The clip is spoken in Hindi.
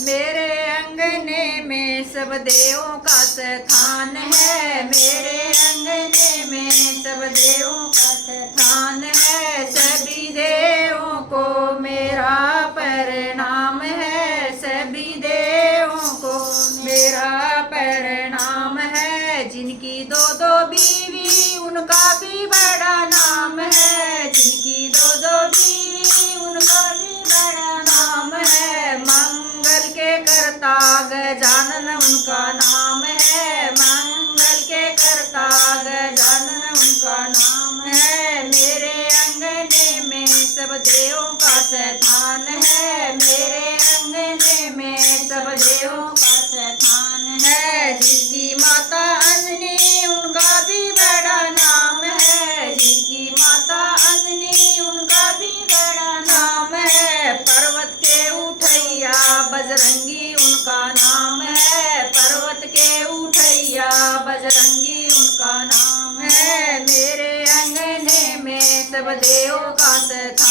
मेरे अंगने में सब देवों का स्थान है। मेरे अंगने में सब देवों का स्थान है। सभी देवों को मेरा प्रणाम है। सभी देवों को मेरा प्रणाम है। जिनकी दो दो बीवी उनका भी बड़ा नाम है। जिनकी दो दो बीवी उनका भी बड़ा नाम है। मंगल के करता गजानन उनका नाम है। मंगल के करता गजानन उनका नाम है। मेरे अंगने में सब देवों का स्थान है। मेरे अंगने में सब देवों का स्थान है। जिसकी माता अंजनी उनका भी बड़ा नाम है। जिनकी माता अंजनी उनका भी बड़ा नाम है। पर्वत के उठैया बजरंगी उनका नाम है। पर्वत के उठैया बजरंगी उनका नाम है। मेरे अंगने में सब देवों का स्थान